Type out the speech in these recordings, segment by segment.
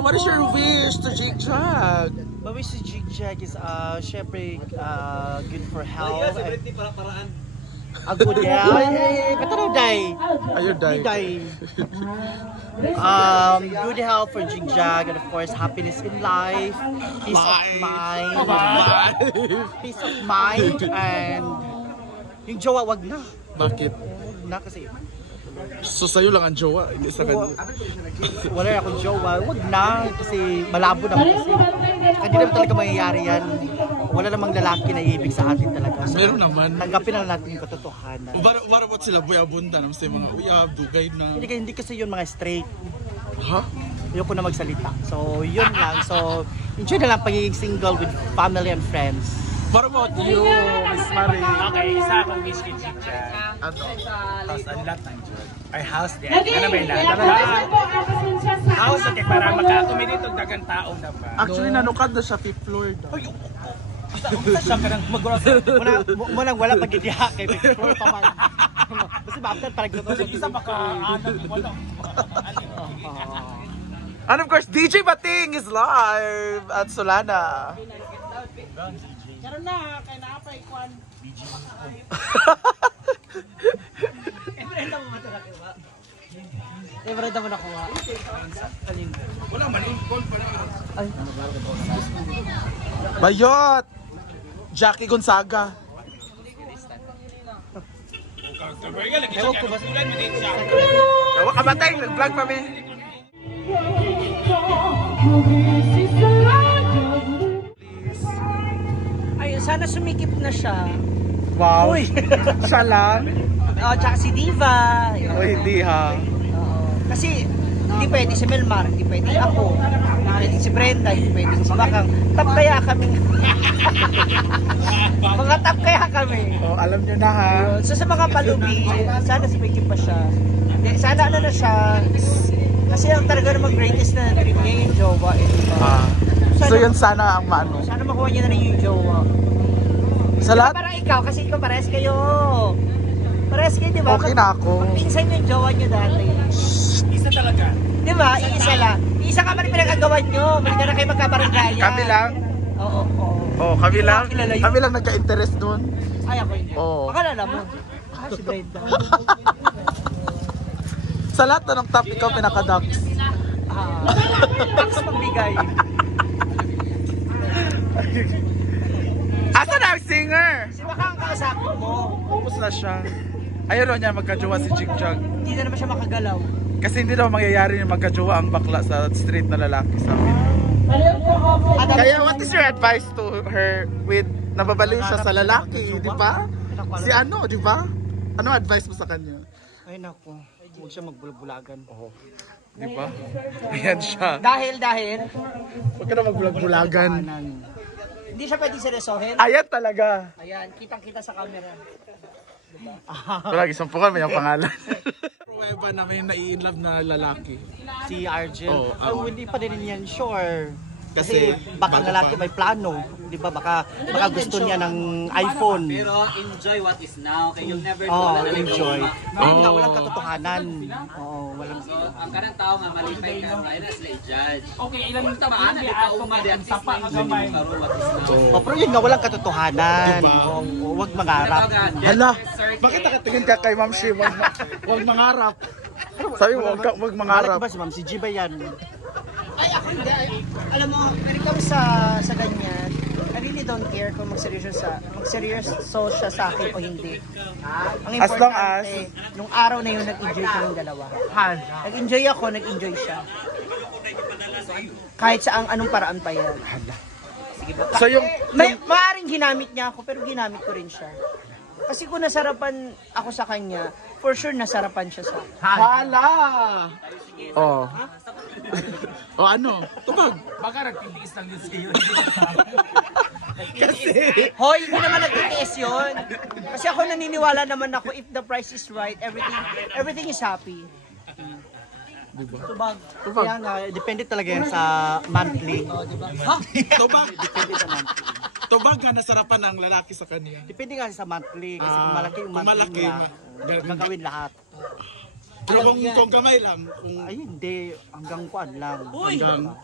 what is your wish to Jigjag? My wish to Jigjag is, syempre, good for health. A good health. Betul day. Ayun, Day. Good health for Jigjag, and of course, happiness in life, peace of mind, peace of mind, and yung jowa wag na. Bakit? Wag na kasi. So sa'yo lang ang jowa, hindi sa kanya. Wala akong jowa, wag na kasi malabo naman kasi. Hindi naman talaga mangyayari yan. Wala namang lalaki na ibig sa atin talaga. So, meron naman. Tanggapin lang natin yung katotohanan. What about sila Boy Abunda naman sa mga uyab, dugay na? Hindi kasi yun mga straight. Ha? Ayoko na magsalita. So yun lang. So enjoy na lang pagiging single with family and friends. What about you, Miss Marie? Okay, isa akong wish kay Jigjag. Ano? House ang lot ng Diyos. Ay, house din. Ano ba yun? House, okay, para magkakumili itong dagang tao na ba? Actually, nanukad na siya 5th floor. Siya ka nang mag-gross. Munang wala pag-idiha kay Big Floor pa man. Kasi ba after parang ito. Isa pa ka, wala. And of course, DJ Bating is live at Solana. Karon na, kay naapay kwan. DJ. Every time mo matulak ba? Every time mo nakuha. Wala man, call pa na. Ay, Bayot! Jackie Gonzaga. ewan ko ba? Tawa ka Bateng, nag-vlog pa mi. Ay, sana sumikip na siya. Wow. Uy! Siya lang? Tsaka si Diva. O hindi ha. Kasi hindi pwede si Melmar, hindi pwede ako, hindi pwede si Brenda, hindi pwede si Bakang. Tap kaya kami. Mga tap kaya kami. Oh, alam nyo na ha. So sa mga palubi, sana sumikip pa siya. Sana ano na siya. Kasi ang talaga namang greatest na dream niya yung jowa. So yun sana ang maano. Sana makuha niya na rin yung jowa. Sa lahat? Parang ikaw, kasi ikaw pares kayo. Pares kayo, di ba? Okay na ako. Pinsan yung jowa niyo dati. Isa talaga. Di ba? Iisa lang. Isa ka man pinagagawa niyo. Balik na kayo magkabarangaya. Kami lang? Oo. Oh, kami lang? Kilala yun? Kami lang nagka-interest doon. Ay, ako hindi. Oo. Makalala mo. Si Brenda. Sa lahat na ng top, ikaw pinaka-dax. Tapos magbigay. Asa na ang singer? Si Bakang kaasako mo. Upos na siya. Ayaw raw niya magkajowa si Jigjag. Hindi na naman siya makagalaw. Kasi hindi daw mangyayari yung magkajowa ang bakla sa street na lalaki sa akin. Kaya what is your advice to her with nababaliw siya sa lalaki, di ba? Si ano, di ba? Ano advice mo sa kanya? Ay naku, huwag siya magbulbulagan. Oh, di ba? Ayan siya. Dahil, Huwag ka na magbulag-bulagan. hindi siya pwede seryosohin. Ayan talaga. Ayan, kitang-kita sa camera. Lagi, sampukan mo yung pangalan. Pruweba na may nai-inlove na lalaki. Si Argel. Oo, Oh, hindi pa din yan sure. Kasi baka bago lalaki pa. may plano, 'di ba? Baka gusto niya ng iPhone. Pero enjoy what is now, kaya you'll never know na Enjoy. nalagay Ayun nga, walang katotohanan. Walang. So, ang kanang tao nga malipay ka, ay na sila i-judge. Okay, ilan Kung tamaan na dito umadi at least na enjoy mo karo what is now. Pero yun nga, walang katotohanan. Diba? Huwag mangarap. Hala, bakit nakatingin ka kay Ma'am Shi? Huwag mangarap. Sabi mo, huwag mangarap. Malaki ba si Ma'am? Si G ba yan? Ay, ako hindi. Alam mo, when it comes sa ganyan, I really don't care kung magseryoso siya sa akin o hindi. Ang As long importante, nung araw na yun, nag-enjoy kaming dalawa. Nag-enjoy ako, nag-enjoy siya. Kahit sa anong paraan pa yan. Sige ba? So yung Maaaring ginamit niya ako, pero ginamit ko rin siya. Kasi kung nasarapan ako sa kanya, for sure nasarapan siya sa akin. hala! Oh. O ano? Tupag. Baka nagtitiis lang yun sa'yo. Kasi Hoy, hindi naman nagtitiis yun. Kasi ako naniniwala naman ako, if the price is right, everything is happy. Tubag. Kaya nga, depende talaga yan sa monthly. Ha? tubag. Depende sa monthly. Tubag nga nasarapan ang lalaki sa kanya. Depende kasi sa monthly. Kasi kung malaki yung kung monthly malaki, niya, gagawin lahat. Pero kung kamay lang, Ay, hindi. Hanggang kuan lang. Uy,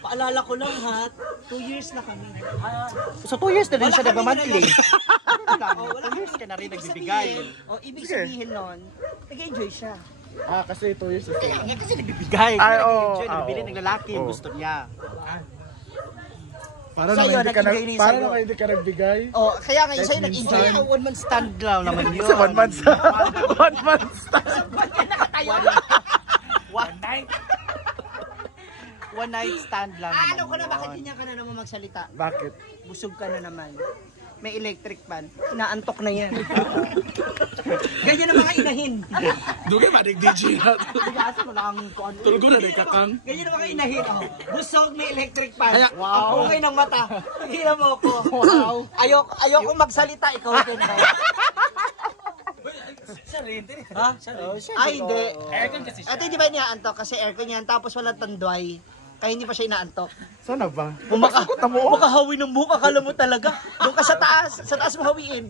paalala ko lang ha, 2 years na kami. So 2 years na rin Wala siya kami nag-monthly. Wala 2 years ka na rin nagbibigay. Ibig sabihin nun, nag-enjoy siya. kasi 2 years is Kaya kasi nagbibigay. Ay, Nag-enjoy, oo, nagbibili oo. ng lalaki. Oo. Gusto niya. Para Sa'yo, naman hindi ka nag-enjoy rin para sa'yo. naman hindi ka nagbigay. Oh, kaya ngayon sa'yo nag-enjoy. minsan. Kaya 1 month stand lang naman yun. Kasi 1 month sa 1 month start. One night stand lang naman Ano ka na, yun. bakit ganyan ka na naman magsalita? Bakit? Busog ka na naman. May electric fan. Inaantok na yan. Ganyan ang mga inahin. Dugay ba dig DJ na? Kasi wala kang kuan. Tulgo na di kakang. Ganyan ang mga inahin. Oh. Busog, may electric fan. Kaya- Wow. Ang pungay ng mata. Hila mo ko. Wow. Ayoko magsalita. Ikaw din. Ha? Ay, hindi. Aircon kasi siya. Ito hindi ba iniaantok? Kasi aircon yan. Tapos walang tanduay. Kaya hindi pa siya inaantok. Sana ba? Makahawi ng buhok, akala mo talaga. Doon ka sa taas mo hawiin.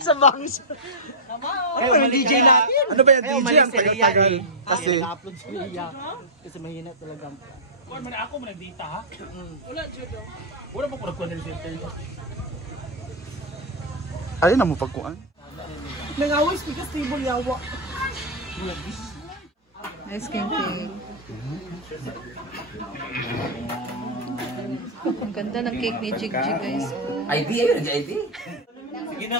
Sa bangs. Ano yung DJ natin? Ano ba yung Ayaw, DJ malis ang si Rhea tagal-tagal? eh. Kasi nag-upload si Rhea. Kasi mahina talaga. Kuwan man ako mo nagdita ha. Wala pa ko nagkuha ng result. ayun na mo pagkuan. Nangawis because table yawa. Ice cream cake. Ang ganda ng cake ni Jig Jig, guys. ID ayun, ID. Sige na,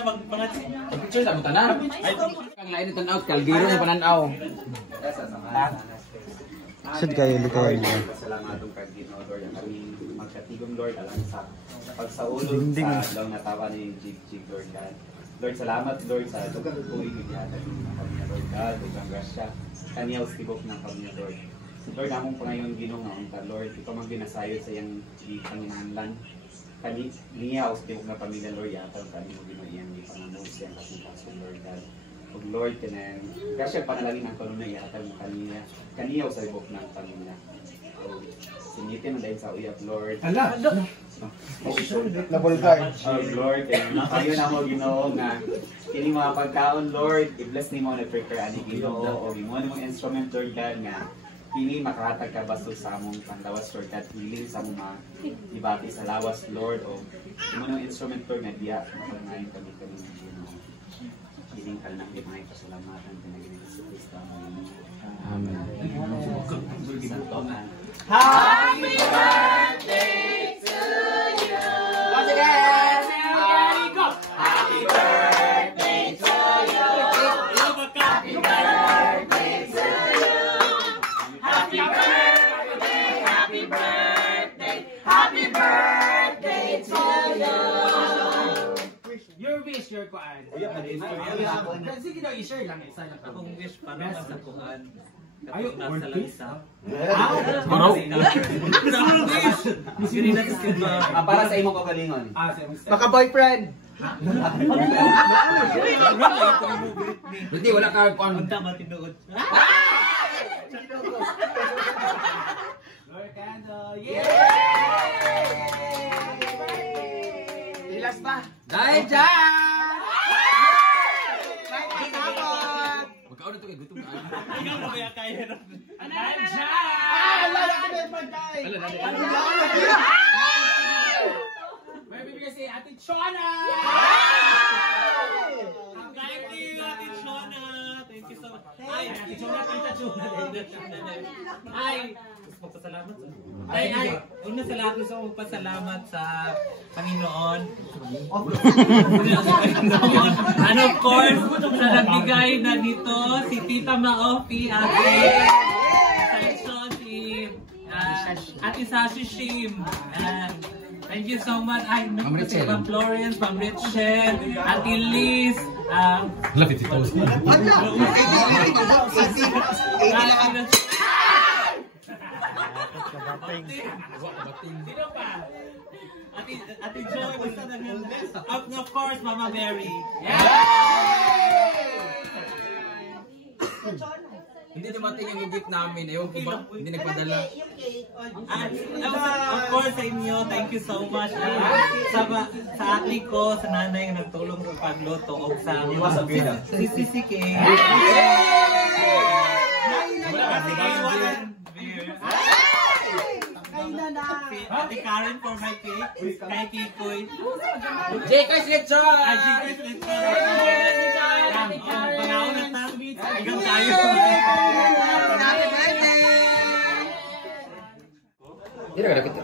picture sa mo tanan. Kang lain ng tanaw, kalbiro ng pananaw. Sid kayo, kayo. Salamatong kay Ginoo Lord ang kami magkatigom Lord alam sa pagsaulog sa law na tawa ni Jig Lord God. Lord, salamat Lord sa dugang tuig yata ng kami Lord God, dugang grasya. Kaniyaw tibok ng kami Lord. Lord, among pangayon Ginoo nga unta Lord, ikaw man ginasayod sa iyang panginahanglan. Kani niya os tibok na pamilya Lord yata kami mo Ginoo iyan ni panganuo siya kasing Lord God. O Lord, kanang grasya panalangin ang kanunay yata mo kaniya sa ibok ng pamilya. Sinitin ang dahil sa uyap, Lord. Oh Lord, kayo na mo Ginoo nga kini mga pagkaon Lord, i-bless nimo na prepare ani Ginoo o imo nimong instrument Lord God nga kini makahatag ka basto sa among panlawas Lord God, healing sa among mga ibati sa lawas Lord o imo nimong instrument Lord nga diya mapangayon kami Ginoo. Hiling ka lang mga pasalamatan pinagin sa Kristo. Amen. Happy birthday to you! Once again! Happy birthday to you! Happy birthday to you! Happy birthday! Happy birthday! Happy birthday to you! Your wish, your kuan. Sige daw, i-share lang isa lang. Akong wish para sa kuan. Ayo, Nasa langsa. Para sa imong kagalingon. Maka-boyfriend! Hindi wala ka kuan. Unta matinuod. Lord Candle, Ilas pa! Dahil dyan! Magkaon na ito kay gutom na. Ikaw na kaya kaya ron. may bibigay si Ate Chona! Thank you, Ate Chona. Thank you so much. Ay, Ate Chona, Tita Chona. ay. Magpasalamat sa Ay. Una sa lahat gusto kong pasalamat sa Panginoon. And of course, sa nagbigay na dito, si Tita Maofi, Ate Saison, si Ate Sashi Shim. Thank you so much. Ay, Ma'am Florence, Ma'am Richel, Ate Liz, Lapit ito. Sino pa? Ate Joy, basta naman. Of course, Mama Mary. Hindi dumating yung gift namin. Ewan ko ba? Hindi nagpadala. Of course sa inyo, thank you so much. Sa ate ko, sa nanay na nagtulong sa pagluto o sa CCK. Ate Karen for my cake. Kay Kikoy. J.K.'s Lechon! J.K.'s Lechon. Pangaw na tabi. Hanggang tayo. Happy birthday! Hindi na kalapit na.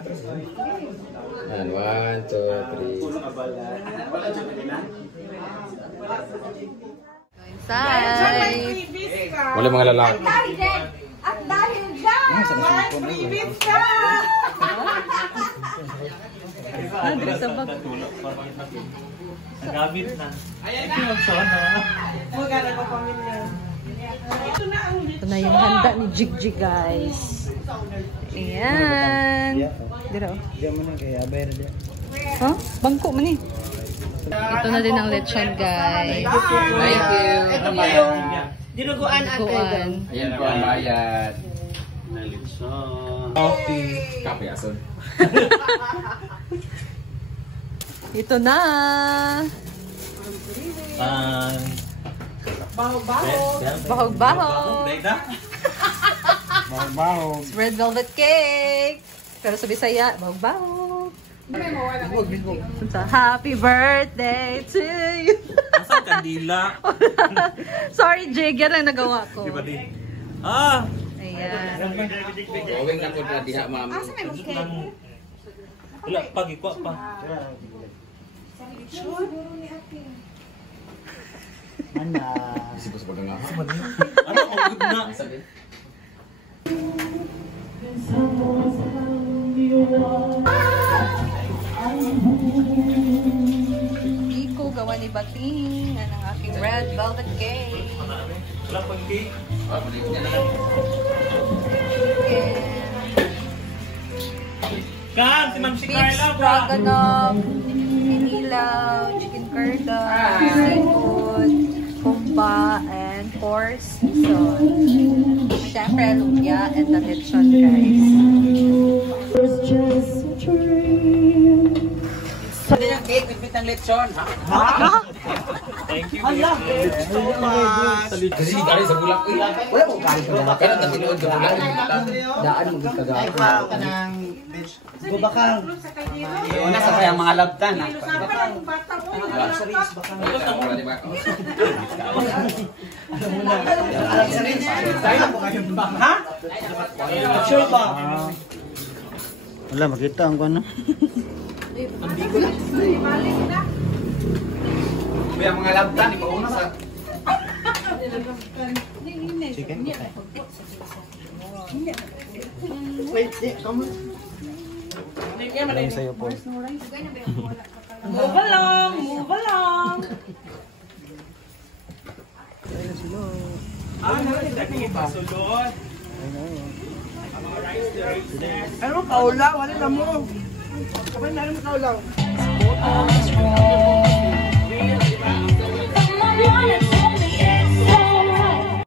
Yan, 1, 2, 3. Inside. Wala mga lalaki. At dahil dyan, mag-freebies ka! Andre sa bag. Nagamit na. Ito magsona. Magana ko pamilya. Ito na yung handa ni Jigjig, guys. Ayan. Dito. Diyan mo na kaya, bayar dyan. Huh? Bangko man eh. Ito na din ang lechon, guys. Thank you. Ito po yung dinuguan ate. Kuan. Ayan po ang bayad. Coffee. Kape ason. Ito na. Bahog-bahog. Bahog-bahog. Red velvet cake. Pero sa Bisaya, bahog-bahog. Happy birthday to you. Asang kandila? Sorry, Jig. Yan lang nagawa ko. Di ba di? Ah! Ayan. Gawin na po na diha, ma'am. Wala, pag-ikwa pa. Mana? Isip ko sa pagkanga. Ano? Ang good na. Iko, gawa ni Bating. Yan ang aking red velvet cake. Wala pang cake. Kan, si Ma'am si Beef Carla ba? stroganoff, inilaw, chicken curda, seafood, kumba, and course, sison. Siyempre, lumpia, and the lechon, guys. Ano yung cake? Nagpit ng lechon, ha? Thank you. Kasi galing sa bulak. Wala mong kain ka na. Kaya natinood sa bulak. Daan mo kagaya. Ay, pa ka ng bitch. Bubakang. Una sa kayang mga labtan. Bubakang. Saris, bakang. Alam mo na. Alam saris. Tayo po kayo bubakang. Ha? Sure ba? Wala, makita ang ano. Kaya mga labtan, ipauna sa... Chicken? Wait, come on. Alam sa'yo po. Move along! Move along! Sulod. Ano kaula? Wala na mo. Kapag na mo kaula.